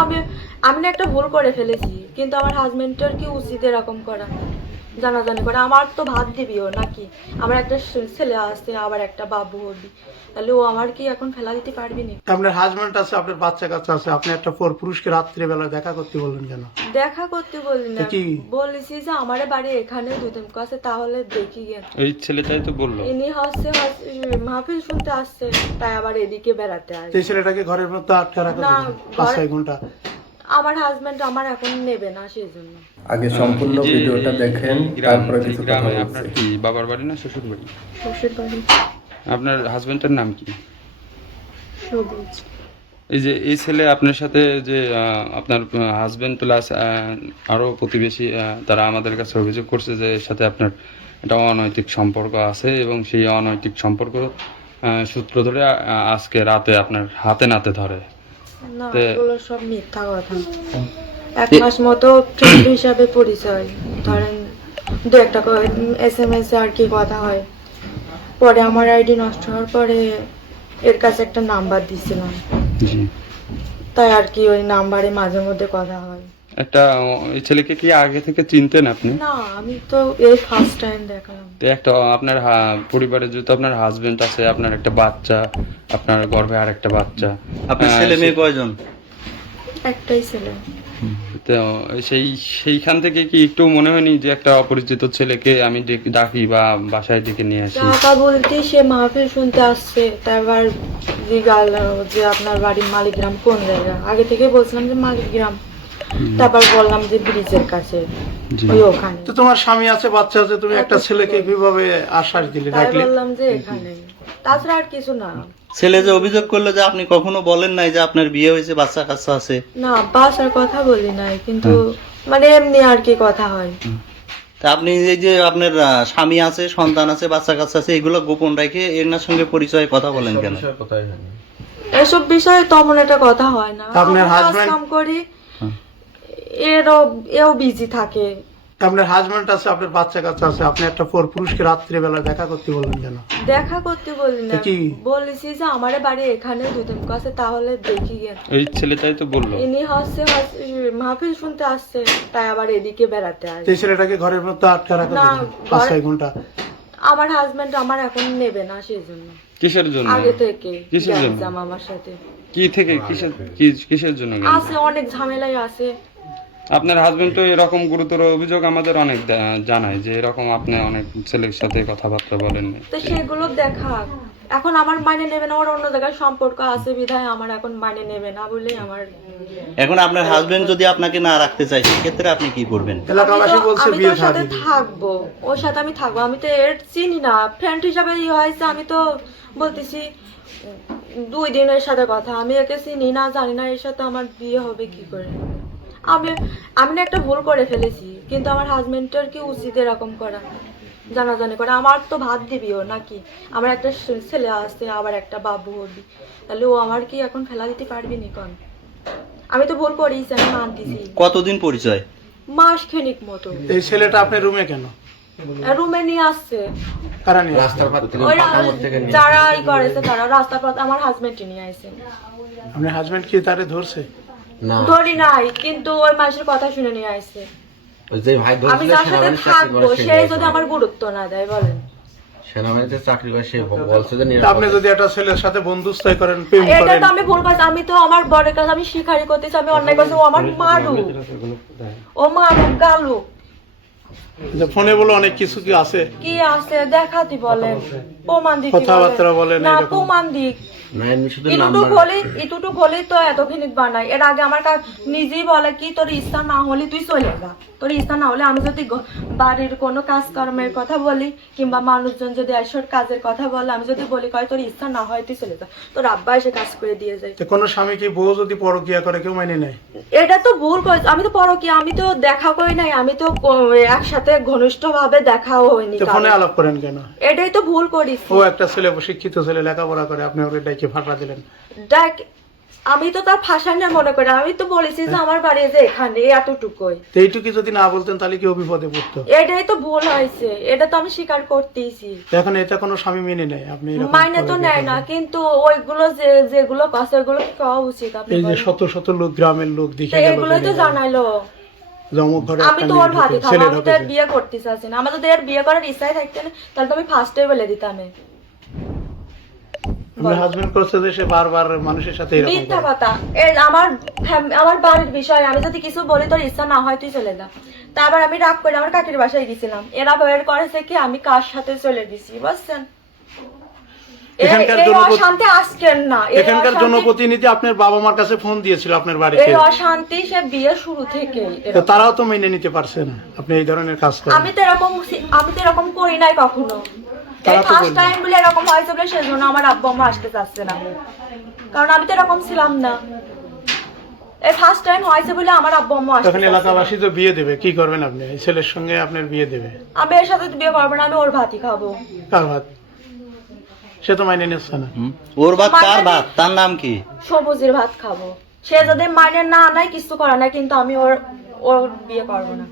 আমি আমি না একটা ভুল করে ফেলেছি, কিন্তু আমার হাজবেন্ডের কি উচিত এরকম করা, জানাজানি করে? আমার তো ভাত দিবিও নাকি? আমার একটা ছেলে আছে, আবার একটা বাবু হবি, তাহলে ও আমার কি এখন ফেলা দিতে পারবি না? আপনার হাজবেন্ড আছে, আপনার বাচ্চা কাচ্চা আছে, আপনি একটা পর পুরুষকে রাত্রে বেলা দেখা করতে বললেন কেন? দেখা করতে বলি না, কি? বলেছি যে আমার বাড়ি এখানে দুদিন কাছে, তাহলে দেখি গেন। ওই ছেলেটাই তো বললো। ইনি মাহফিল শুনতে আসছে, তাই আবার এদিকে বেড়াতে আসে। এই ছেলেটাকে ঘরের মধ্যে আটকে রাখা না, 5-6 ঘন্টা। আমার হাজবেন্ড আমার এখন নেবে না, সেই জন্য। আগে সম্পূর্ণ ভিডিওটা দেখেন, তারপরে কিছু কথা গ্রামে বলছি। আপনার কি বাবার বাড়ি না শ্বশুর বাড়ি? শ্বশুর বাড়ি। আপনার হাজবেন্ডের নাম কি? সবুজ। এই যে এই ছেলে আপনার সাথে যে আপনার হাজবেন্ড প্লাস আরো প্রতিবেশী তারা আমাদের কাছে অভিযোগ করছে যে এর সাথে আপনার একটা অনৈতিক সম্পর্ক আছে, এবং সেই অনৈতিক সম্পর্ক সূত্র ধরে আজকে রাতে আপনার হাতে নাতে ধরে। না, তে- এগুলো সব মিথ্যা কথা। 1 মাস মতো ফ্রেন্ড হিসাবে পরিচয়, ধরেন 2-একটা SMS আর কি কথা হয়। পরে আমার আইডি নষ্ট হওয়ার পরে এর কাছে একটা নাম্বার দিছিলাম, জি। তাই আর কি ওই নাম্বারে মাঝে মধ্যে কথা হয়। একটা এই ছেলেকে কি আগে থেকে চিনতেন আপনি? না, আমি তো এই ফার্স্ট টাইম দেখলাম। তো একটা আপনার পরিবারে যেহেতু আপনার হাজবেন্ড আছে, আপনার একটা বাচ্চা, আপনার গর্ভে আর একটা বাচ্চা, আপনার ছেলে মেয়ে কয়জন? একটাই ছেলে। তো সেইখান থেকে কি একটু মনে হয়নি যে একটা অপরিচিত ছেলেকে আমি ডাকি বা বাসায় ডেকে নিয়ে আসি? টাকা বলতে সে মাহফিল শুনতে আসছে, তারপর যে আপনার বাড়ির মালিগ্রাম কোন জায়গা, আগে থেকে বলছিলাম যে মালিগ্রাম, তারপর বললাম যে ব্রিজের কাছে, জি। ওই ওখানে। তো তোমার স্বামী আছে, বাচ্চা আছে, তুমি একটা ছেলেকে কিভাবে আশ্বাস দিলে, তাই ডাকলে? বললাম যে এখানে, তাছাড়া আর কিছু না। ছেলে যে অভিযোগ করলো যে আপনি কখনো বলেন নাই যে আপনার বিয়ে হয়েছে, বাচ্চা কাচ্চা আছে? না, বাসার কথা বলি নাই, কিন্তু মানে এমনি আর কি কথা হয়। তা আপনি এই যে আপনার স্বামী আছে, সন্তান আছে, বাচ্চা কাচ্চা আছে, এগুলো গোপন রেখে এনার সঙ্গে পরিচয়ে কথা বলেন কেন? এসব বিষয়ে তেমন একটা কথা হয় না। আপনার আমরা কাজ husband- কাম করি, হ্যাঁ। এও বিজি থাকে। আপনার হাজবেন্ড আছে, আপনার বাচ্চা কাচ্চা আছে, আপনি একটা পর পুরুষকে রাত্রে বেলা দেখা করতে বললেন কেন? দেখা করতে বলি না, কি? বলেছি যে আমার বাড়ি এখানে দুদিন কাছে, তাহলে দেখি গেন। ওই ছেলেটাই তো বললো। ইনি মাহফিল শুনতে আসছে, তাই আবার এদিকে বেড়াতে আসে। এই ছেলেটাকে ঘরের মধ্যে আটকে রাখা না, 5-6 ঘন্টা। আমার হাজবেন্ড আমার এখন নেবে না, সেই জন্য। কিসের জন্য? আগে থেকে কিসের জন্য? গ্যাঞ্জাম আমার সাথে কি থেকে কিসের জন্য গেল? আছে, অনেক ঝামেলাই আছে। আপনার হাজবেন্ড তো এরকম গুরুতর অভিযোগ আমাদের অনেক জানায় যে এরকম আপনি অনেক ছেলের সাথে কথাবার্তা বলেন। তো সেগুলো দেখা, এখন আমার মানে নেবে না, ওর অন্য জায়গায় সম্পর্ক আছে বিধায় আমার এখন মানে নেবে না বলেই আমার। এখন আপনার হাজবেন্ড যদি আপনাকে না রাখতে চায়, সেক্ষেত্রে আপনি কি করবেন? এলাকাবাসী বলছে আমি তো বিয়ে ওর সাথে থাকবে। থাকবো, ওর সাথে আমি থাকবো, আমি তো এর চিনি না, ফ্রেন্ড হিসাবে হয়েছে। আমি তো বলতেছি 2 দিনের সাথে কথা, আমি একে চিনি না, জানি না, এর সাথে আমার বিয়ে হবে কি করে? আমি আমি না একটা ভুল করে ফেলেছি, কিন্তু আমার হাজবেন্ডের কি উচিত এরকম করা, জানাজানি করে? আমার তো ভাত দিবিও নাকি? আমার একটা ছেলে আছে, আবার একটা বাবু হবি, তাহলে ও আমার কি এখন ফেলা দিতে পারবি নি? কোন আমি তো ভুল করিস, আমি মানতেছি। কতদিন পরিচয়? মাস খানিক মতো। এই ছেলেটা আপনার রুমে কেন? রুমে নিয়ে আসছে কারা নিয়ে আসছে? ওই যারা ই করেছে, তারা রাস্তার পথ আমার হাজবেন্ড নিয়ে আসছে। আপনার হাজবেন্ড কি তারে ধরছে? ধরি নাই, কিন্তু ওই মাসের কথা শুনে নিয়ে আসছে। যে ভাই আমি যার সাথে থাকবো সেই যদি আমার গুরুত্ব না দেয়, বলেন? সেনাবাহিনীতে চাকরি করে সে বলছে যে তা আপনি যদি একটা ছেলের সাথে বন্ধুস্থায় করেন, প্রেম এটা করেন, তো আমি ভুল করছি। আমি তো আমার বরের কাছে আমি স্বীকারই করতেছি, আমি অন্যায় করছি। ও আমার মারু, ও মারু গালু, যে ফোনে বলে অনেক কিছু কি আছে, কি আছে দেখাতি বলেন, প্রমাণ দিতে কথাবার্তা বলেন না, এরকম। প্রমাণ দিক। না এমনি শুধু এটুটুক হলেই তো এতখানি বানাই। এর আগে আমার নিজেই বলে কি, তোর ইচ্ছা না হলে তুই চলে যা, তোর ইচ্ছা না হলে। আমি যদি বাড়ির কোনো কাজকর্মের কথা বলি, কিংবা মানুষজন যদি আসর কাজের কথা বলে, আমি যদি বলি কয় তোর ইচ্ছা না হয় তুই চলে যা, তোর আব্বা এসে কাজ করে দিয়ে যায়। যে কোনো স্বামী কি বউ যদি পরকিয়া করে কেউ মানে নেয়? এটা তো ভুল করেছে। আমি তো পরকীয়া, আমি তো দেখা করি নাই, আমি তো একসাথে ঘনিষ্ঠ ভাবে দেখাও হয়নি। তো ফোনে আলাপ করেন কেন? এটাই তো ভুল করিস। ও একটা ছেলে, শিক্ষিত ছেলে, লেখাপড়া করে, আপনি ওকে ডাইকে ফাটা দিলেন। দেখ, আমি তো তার ফাঁসা নিয়ে মনে করি না। আমি তো বলেছি যে আমার বাড়ি যে এখানে এতটুকুই। তো এইটুকু যদি না বলতেন তাহলে কি বিপদে পড়তো? এটাই তো ভুল হয়েছে, এটা তো আমি স্বীকার করতেইছি। তো এখন এটা কোনো স্বামী মেনে নেয় আপনি এরকম মাইনে তো করে নেয় না, কিন্তু ওইগুলো যেগুলো কাছে ওইগুলো কি খাওয়া উচিত? আপনি এই যে বলেন। শত শত লোক, গ্রামের লোক দেখে তো গেল এগুলোই তো জানাইলো। জমক ঘরে আমি একটা তো মেয়ে ওর ভাতি ঢুকে, খাবো, ছেলে আমি তো ঢুকেছে। এর বিয়ে করতে চাচ্ছি না। আমার যদি এর বিয়ে করার ইচ্ছাই থাকতো না, তাহলে তো আমি ফার্স্টে বলে দিতাম। আমার হাজবেন্ড করছে যে সে বারবার মানুষের সাথে এরকম মিথ্যা করে। কথা। আমার বাড়ির বিষয় আমি যদি কিছু বলি তোর ইচ্ছা না হয় তুই চলে যা। তারপর আমি রাগ করে আমার কাকির বাসায় গেছিলাম। এরা বের করেছে কি আমি কার সাথে চলে গেছি, বুঝছেন? এখানকার এই জনপ্রতি- অশান্তি আজকের না, এই এখানকার অশান্তি- জনপ্রতিনিধি আপনার বাবা মার কাছে ফোন দিয়েছিল আপনার বাড়িতে, এই অশান্তি সে বিয়ে শুরু থেকে। তো তারাও তো মেনে নিতে পারছে না আপনি এই ধরনের কাজ করেন। আমি তো এরকম করি নাই কখনো। এই তারা তো ফার্স্ট বলবে। টাইম বলে এরকম হয়েছে বলে সেজন্য আমার আব্বু আম্মা আসতে চাচ্ছে না, কারণ আমি তো এরকম ছিলাম না। এই ফার্স্ট টাইম হয়েছে বলে আমার আব্বু আম্মা আসতে তখন চাচ্ছে না। এলাকাবাসী তো বিয়ে দেবে, কি করবেন আপনি? এই ছেলের সঙ্গে আপনার বিয়ে দেবে, আমি এর সাথে তো বিয়ে করবো না, আমি ওর ভাতই খাবো। কার ভাত? সে তো মাইনে নিচ্ছে না। ওর ভাত কার ভাত? তার নাম কি? সবুজের ভাত খাবো। সে যদি মানে না নাই কিছু করে না, কিন্তু আমি ওর বিয়ে করবো না।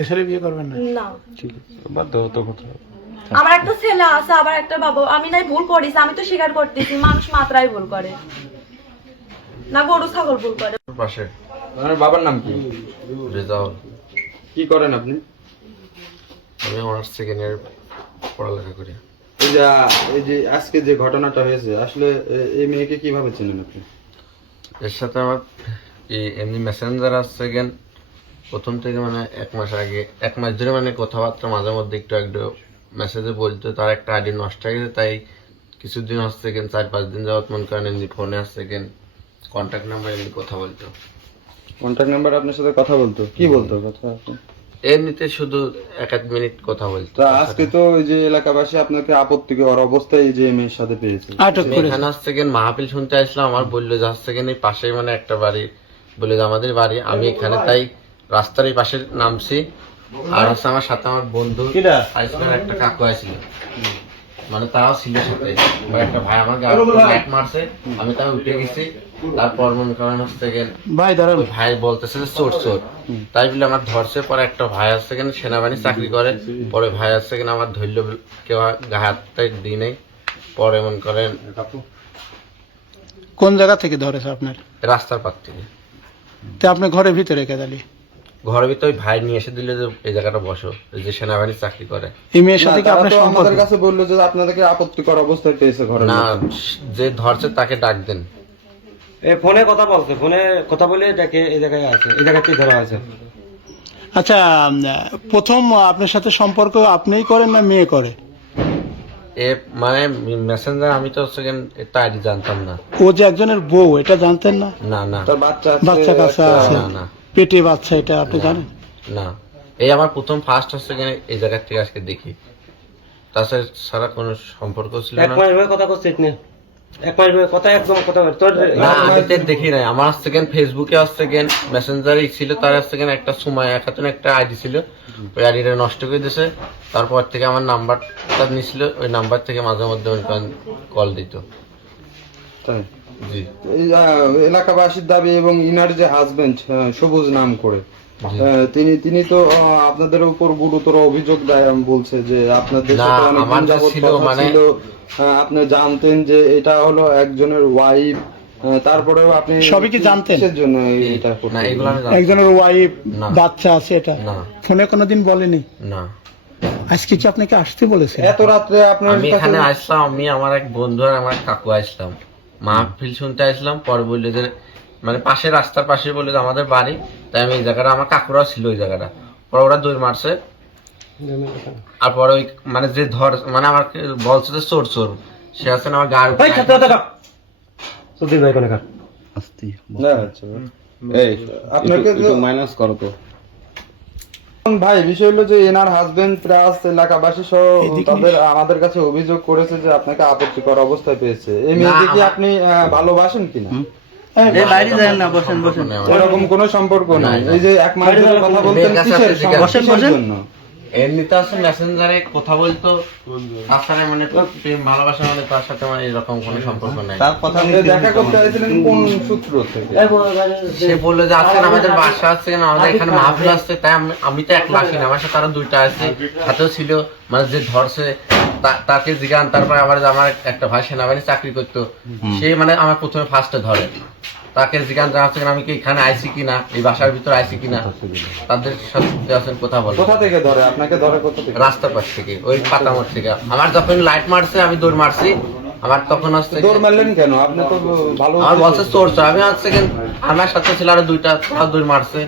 এ ছেলে বিয়ে করবেন না? না, ঠিক আছে, বাধ্য হতে কথা। আমার একটা ছেলে আছে, আবার একটা বাবু। আমি নাই ভুল করিস, আমি তো স্বীকার করতেছি। মানুষ মাত্রাই ভুল করে না, গরু ছাগল ভুল করে। পাশে আপনার বাবার নাম কি? রেজাউল। কি করেন আপনি? আমি অনার্স সেকেন্ড ইয়ার পড়ালেখা করি। এই যে আজকে যে ঘটনাটা হয়েছে, আসলে এই মেয়েকে কিভাবে চেনেন আপনি? এর সাথে আমার এমনি মেসেঞ্জার আসছে প্রথম থেকে মানে 1 মাস আগে, 1 মাস ধরে মানে কথাবার্তা মাঝে মধ্যে একটু একটু মেসেজে বলতো। তার একটা আইডি নষ্ট হয়ে গেছে, তাই কিছুদিন আসছে 4-5 দিন যাবত মনে করেন এমনি ফোনে আসছে কন্ট্যাক্ট নাম্বার এমনি কথা বলতো। কন্ট্যাক্ট নাম্বার আপনার সাথে কথা বলতো? কি বলতো কথা? এমনিতে শুধু 1-1 মিনিট কথা বলতো। তা আজকে তো ওই যে এলাকাবাসী আপনাকে আপত্তিকর অবস্থায় এই যে মেয়ের সাথে পেয়েছে। আটক আমি করেছে। এখানে আসছে মাহফিল শুনতে আসলাম, আমার বললো যে আসছে এই পাশেই মানে একটা বাড়ি, বলে যে আমাদের বাড়ি। আমি এখানে তাই রাস্তার এই পাশে নামছি। আর হচ্ছে আমার সাথে আমার বন্ধু আইসম্যান একটা কাকু আসছিল, মানে তারাও ছিল সাথে। আমার একটা ভাই আমার ব্যাট মারছে, আমি তাও উঠে গেছি। তারপর মনে করেন হচ্ছে ভাই দাঁড়ান। ওই ভাই বলতেছে যে চোর চোর, তাই বলে আমার ধরছে। পরে একটা ভাই আসছে সেনাবাহিনী চাকরি করে, পরে ভাই আসছে আমার ধরলো, কেউ গায়ে হাতটাই দিই নাই। পরে মনে করেন কোন জায়গা থেকে ধরেছে আপনার? রাস্তার পার থেকে। তো আপনি ঘরের ভিতরে রেখে দিলি? ঘরের ভিতরে ওই ভাই নিয়ে এসে দিলে যে এই জায়গাটা বসো, এই যে সেনাবাহিনী চাকরি করে। এই মেয়ের সাথে কি আপনার সম্পর্ক? আমাদের কাছে বললো যে আপনাদেরকে আপত্তিকর অবস্থায় পেয়েছে ঘরে। না, যে ধরছে তাকে ডাক দেন। ফোনে কথা বলছে, ফোনে কথা বলে দেখে এই জায়গায় আছে, এই জায়গাতেই ধরা আছে। আচ্ছা, প্রথম আপনার সাথে সম্পর্ক আপনিই করেন না মেয়ে করে? এ মানে মেসেঞ্জার, আমি তো হচ্ছে এটা আইডি জানতাম না। ও যে একজনের বউ, এটা জানতেন না? না না তার বাচ্চা আছে, বাচ্চা কাচ্চা আছে, না না পেটে বাচ্চা, এটা আপনি জানেন? না, এই আমার প্রথম ফার্স্ট হচ্ছে এই জায়গা থেকে আজকে দেখি। তাছাড়া সারা কোনো সম্পর্ক ছিল এক না। মাস ধরে কথা করছিস না, এক মাস ধরে কথা একদম কথা বল তোর। না, আমি তো দেখি নাই। আমার হচ্ছে ফেসবুকে হচ্ছে মেসেঞ্জারে ছিল, তার হচ্ছে একটা সুমাইয়া খাতুন একটা আইডি ছিল, ওই আইডিটা নষ্ট করে দিয়েছে। তারপর থেকে আমার নাম্বারটা নিয়েছিল, ওই নাম্বার থেকে মাঝে মধ্যে কল দিত। তাই? জি এই এলাকাবাসীর দাবি এবং ইনার যে হাজবেন্ড সবুজ নাম করে, তিনি তো আপনাদের উপর গুরুতর অভিযোগ বলছে যে আপনাদের না, সাথে অনেকদিন আমার যে যাবত ছিল কথা মানে- ছিল, আপনি জানতেন যে এটা হলো একজনের ওয়াইফ, তারপরেও আপনি সবই কি জানতেন? কিসের জন্য এটা করতে না, এগুলো গেলেন? আমি জানতাম একজনের ওয়াইফ, না। বাচ্চা আছে, এটা না। ফোনে কোনোদিন বলেনি? না। আজকে কি আপনাকে আসতে বলেছে? এত রাত্রে আপনার আমি কাছে এখানে আসলাম, আমি আমার এক বন্ধু আর আমার কাকু আসলাম, মাহফিল শুনতে আসলাম। পরে বললো যে মানে পাশে, রাস্তার পাশে বললো যে আমাদের বাড়ি। তাই আমি এই জায়গাটা, আমার কাকুরাও ছিল ওই জায়গাটা। পরে ওরা দৌড় মারছে। আর পরে ওই মানে যে ধর মানে আমাকে বলছে যে চোর চোর, সে আছে না আমার গায়ের উপর। সুধীর ভাই কোনে কার না, আচ্ছা। এই আপনাকে মাইনাস করো তো ভাই। বিষয় হলো যে এনার হাজবেন্ড প্লাস এলাকাবাসী সহ তাদের আমাদের কাছে অভিযোগ করেছে যে আপনাকে আপত্তিকর অবস্থায় পেয়েছে। এই মেয়েকে কি আপনি ভালোবাসেন কিনা? এরকম কোনো সম্পর্ক নাই। এই যে 1 মাস ধরে কথা বলতেন কিসের জন্য? এমনিতে আছে মেসেঞ্জারে কথা বলতো, তাছাড়া মানে প্রেম ভালোবাসা মানে তার সাথে মানে এরকম কোনো সম্পর্ক নাই। তার কথা দেখা করতে চাইছিলেন কোন সূত্র থেকে? সে বললো যে আজকে আমাদের বাসা আছে না, আমাদের এখানে মাহফিল আসছে, তাই আমি তো একলা আসি না, আমার সাথে আরো 2টা আছে, সাথেও ছিল মানে যে ধরছে তাকে জিজ্ঞান। তারপরে আবার যে আমার একটা ভাই সেনাবাহিনী চাকরি করতো, সে মানে আমার প্রথমে ফার্স্টে ধরে, তাকে জিজ্ঞান জানাচ্ছে আমি কি এখানে আইছি কিনা, এই বাসার ভিতরে আইছি কিনা, তাদের সাথে আছেন কথা বলে। কোথা থেকে ধরে আপনাকে? ধরে কোথা থেকে? রাস্তার পাশ থেকে, ওই পাতামোড় থেকে। আমার যখন লাইট মারছে আমি দৌড় মারছি, আমার তখন আসছে দৌড় মারলেন কেন? আপনি তো ভালো আমার বলছে চোর চোর, আমি হচ্ছে আমার সাথে ছিল আরো 2টা, তারা দৌড় মারছে।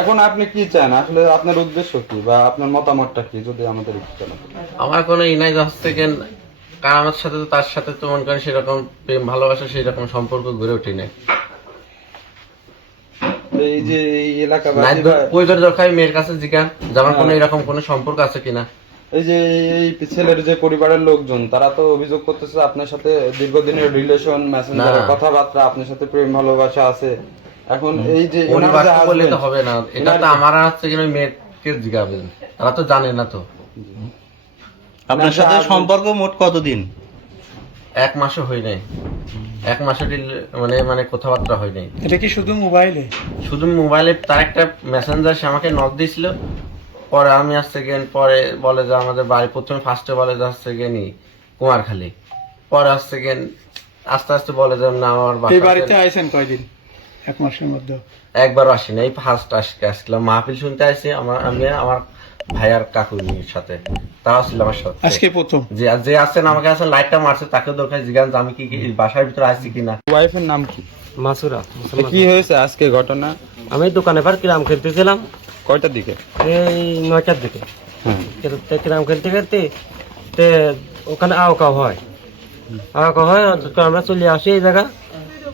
এখন আপনি কি চান আসলে? আপনার উদ্দেশ্য কি বা আপনার মতামতটা কি যদি আমাদের একটু জানান? আমার কোনো ইনাই হচ্ছে কারণ আমার সাথে তো তার সাথে তো মনে করেন সেরকম প্রেম ভালোবাসা সেরকম সম্পর্ক গড়ে ওঠে নাই। এই যে এই এলাকাবাসী নাই প্রয়োজন দরকার মেয়ের কাছে জিজ্ঞান যে আমার কোনো এরকম কোনো সম্পর্ক আছে কিনা। এই যে এই ছেলের যে পরিবারের লোকজন তারা তো অভিযোগ করতেছে আপনার সাথে দীর্ঘদিনের রিলেশন, মেসেঞ্জারে কথাবার্তা, আপনার সাথে প্রেম ভালোবাসা আছে। এখন এই যে পরিবার বললে তো হবে না, এটা তো আমার হচ্ছে কিনা মেয়েকে জিজ্ঞাবেন, তারা তো জানে না। তো আপনার সাথে সম্পর্ক মোট কতদিন? 1 মাসও হয় নাই, 1 মাসের মানে মানে কথাবার্তা হয় নাই। এটা কি শুধু মোবাইলে? শুধু মোবাইলে তার একটা মেসেঞ্জার সে আমাকে নক দিয়েছিল, পরে আমি আসছে পরে বলে যে আমাদের বাড়ি, প্রথমে ফার্স্টে বলে যে আসছে কুমারখালী, পরে আসছে আস্তে আস্তে বলে যে না আমার এই বাড়িতে আইছেন কয়দিন? 1 মাসের মধ্যে একবারও আসি না, এই ফার্স্ট আসলাম মাহফিল শুনতে আসছি আমি আমার ভাই আর কাকুর সাথে, তারা ছিল আমার সাথে আজকে প্রথম। যে আসছেন আমাকে আসলে লাইটটা মারছে, তাকে দরকার জিজ্ঞাসা আমি কি বাসার ভিতরে আসছি কিনা। ওয়াইফের নাম কি? মাসুরা। কি হয়েছে আজকে ঘটনা? আমি দোকানে পর কিরাম খেলতেছিলাম কয়টার দিকে? এই 9টার দিকে। হ্যাঁ। কিরাম খেলতে খেলতে ওখানে আওকা হয়, আমরা চলে আসি এই জায়গা,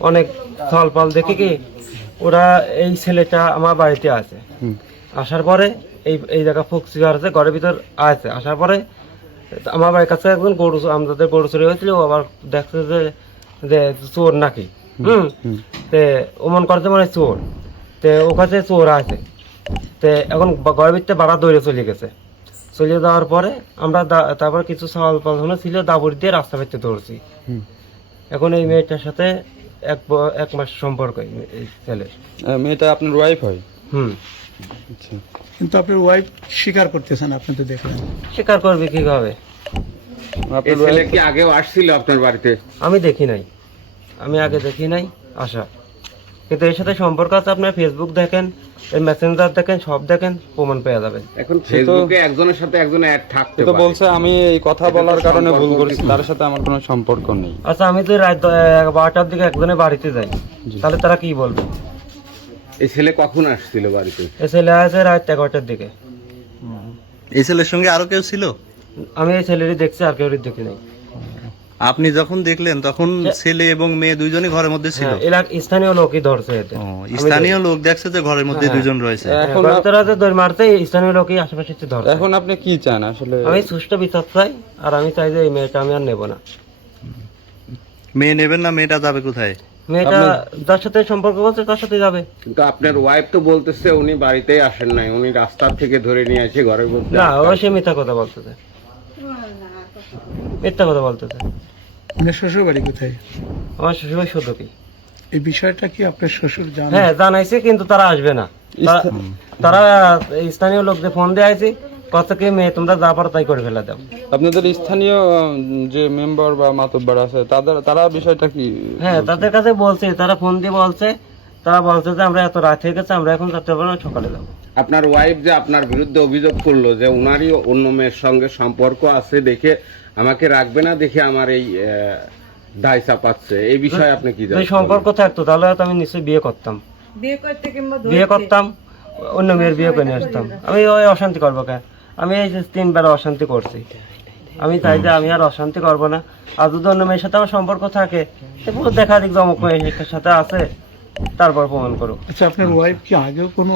অনেক ফল ফল দেখে কি ওরা এই ছেলেটা আমার বাড়িতে আছে। আসার পরে এই জায়গা ফুকসি আছে, ঘরের ভিতর আছে। আসার পরে আমার বাড়ির কাছে একজন গরু, আমাদের গরু চুরি হয়েছিল, ও আবার দেখছে যে চোর নাকি। তে ওমন করতে মানে চোর, তে ও কাছে চোর আছে। তে এখন ঘরের ভিতরে বাড়া দৌড়ে চলে গেছে। চলে যাওয়ার পরে আমরা তারপর কিছু সওয়াল পাল্টানো ছিল, দাবড়ি দিয়ে রাস্তা ভিতরে দৌড়ছি। এখন এই মেয়েটার সাথে 1 মাস সম্পর্ক এই ছেলের। মেয়েটা আপনার ওয়াইফ হয়? আচ্ছা। কিন্তু আপনার ওয়াইফ স্বীকার করতেছেন, আপনি তো দেখলেন। স্বীকার করবে কিভাবে? আপনার ছেলে কি আগেও আসছিল আপনার বাড়িতে? আমি দেখি নাই, আমি আগে দেখি নাই আসা, কিন্তু এর সাথে সম্পর্ক আছে। আপনার ফেসবুক দেখেন, মেসেঞ্জার দেখেন, সব দেখেন, প্রমাণ পেয়ে যাবেন। এখন ফেসবুকে একজনের সাথে একজন অ্যাড থাকতে তো বলছে আমি এই কথা বলার কারণে ভুল করেছি, তার সাথে আমার কোনো সম্পর্ক নেই। আচ্ছা, আমি তো রাত 12টার দিকে একজনের বাড়িতে যাই, তাহলে তারা কি বলবে? এই ছেলে কখন আসছিল বাড়িতে? এই ছেলে আছে রাত 11টার দিকে। এই ছেলের সঙ্গে আরো কেউ ছিল? আমি এই ছেলেরই দেখছি, আর কেউ দেখি নাই। আপনি যখন দেখলেন তখন ছেলে এবং মেয়ে দুইজনই ঘরের মধ্যে ছিল? স্থানীয় লোকই ধরছে এতে। স্থানীয় লোক দেখছে যে ঘরের মধ্যে দুইজন রয়েছে। এখন দৌড় মারতে স্থানীয় লোকই আশেপাশে ধরছে। এখন আপনি কি চান আসলে? আমি সুষ্ঠু বিচার চাই, আর আমি চাই যে এই মেয়েটা আমি আর নেব না। মেয়ে নেবেন না? মেয়েটা যাবে কোথায়? মেয়েটা যার সাথে সম্পর্ক বলছে তার সাথে যাবে। কিন্তু আপনার ওয়াইফ তো বলতেছে উনি বাড়িতেই আসেন নাই, উনি রাস্তা থেকে ধরে নিয়ে এসে ঘরের মধ্যে। না, ও সে মিথ্যা কথা বলতেছে, মিথ্যা কথা বলতেছে। আপনার শ্বশুর বাড়ি কোথায়? আমার শ্বশুর শুধু কি এই বিষয়টা কি আপনার শ্বশুর জানেন? হ্যাঁ, জানাইছে, কিন্তু তারা আসবে না। তারা স্থানীয় লোকদের ফোন দিয়ে আইছে, কত কি মেয়ে তোমরা যা পারো তাই করে ফেলা দাও। আপনাদের স্থানীয় যে মেম্বার বা মাতব্বর আছে তারা বিষয়টা কি? হ্যাঁ, তাদের কাছে বলছে, তারা ফোন দিয়ে বলছে, তারা বলছে যে আমরা এত রাত হয়ে গেছে, আমরা এখন যাতে পারবো না, সকালে যাবো। আপনার ওয়াইফ যে আপনার বিরুদ্ধে অভিযোগ করলো যে উনারই অন্য মেয়ের সঙ্গে সম্পর্ক আছে দেখে আমাকে রাখবে না, দেখে আমার এই দায় চাপাচ্ছে, এই বিষয়ে আপনি কি জানেন? যদি সম্পর্ক থাকতো তাহলে হয়তো আমি নিশ্চয়ই বিয়ে করতাম, অন্য মেয়ের বিয়ে করে নিয়ে আসতাম। আমি ওই অশান্তি করবো কেন? আমি এই যে 3 বেলা অশান্তি করছি, আমি চাই যে আমি আর অশান্তি করবো না। আর যদি অন্য মেয়ের সাথে আমার সম্পর্ক থাকে, দেখা দিক অমুক মেয়ের সাথে আছে, তারপর প্রমাণ করুক। আচ্ছা, আপনার ওয়াইফ কি আগেও কোনো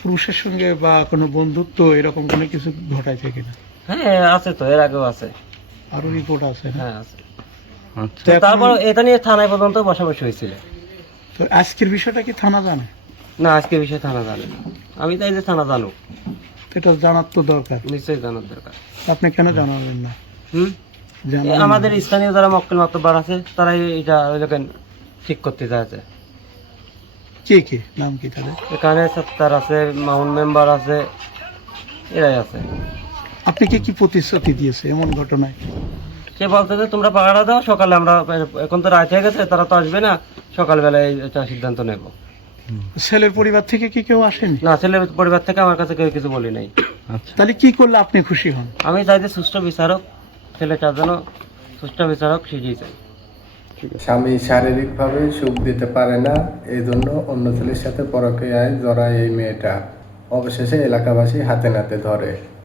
পুরুষের সঙ্গে বা কোনো বন্ধুত্ব এরকম কোনো কিছু ঘটাইছে কিনা? হ্যাঁ, আছে তো, এর আগেও আছে, আরো রিপোর্ট আছে না? হ্যাঁ আছে। তো এখন- তারপর এটা নিয়ে থানায় পর্যন্ত বসাবসি হয়েছিল। তো আজকের বিষয়টা কি থানা জানে? না, আজকে বিষয়ে থানা জানে না। আমি চাই যে থানা জানুক, এটা জানার তো দরকার। নিশ্চয়ই জানার দরকার। আপনি কেন জানাবেন না? হুম, জানাবেন আমাদের স্থানীয় যারা মক্কেল মাতব্বর আছে তারাই এটা ওইরকম ঠিক করতে চাইছে। কে নাম কি তাদের? এখানে সত্তার আছে, মাউন্ট মেম্বার আছে, এরাই আছে। আপনি কি প্রতিশ্রুতি দিয়েছে এমন ঘটনায়? সে বলতে যে তোমরা পাহাড়া দাও, সকালে আমরা, এখন তো রাত হয়ে গেছে, তারা তো আসবে না, সকালবেলায় এটা সিদ্ধান্ত নেব। ছেলের পরিবার থেকে কি কেউ আসেনি? না, ছেলের পরিবার থেকে আমার কাছে কেউ কিছু বলি নাই। তাহলে কি করলে আপনি খুশি হন? আমি চাই যে সুষ্ঠু বিচারক, ছেলেটার জন্য সুষ্ঠু বিচারক সেটাই চাই। স্বামী শারীরিকভাবে সুখ দিতে পারে না, এই জন্য অন্য ছেলের সাথে পরকীয়ায় জড়ায় এই মেয়েটা। অবশেষে এলাকাবাসী হাতে নাতে ধরে।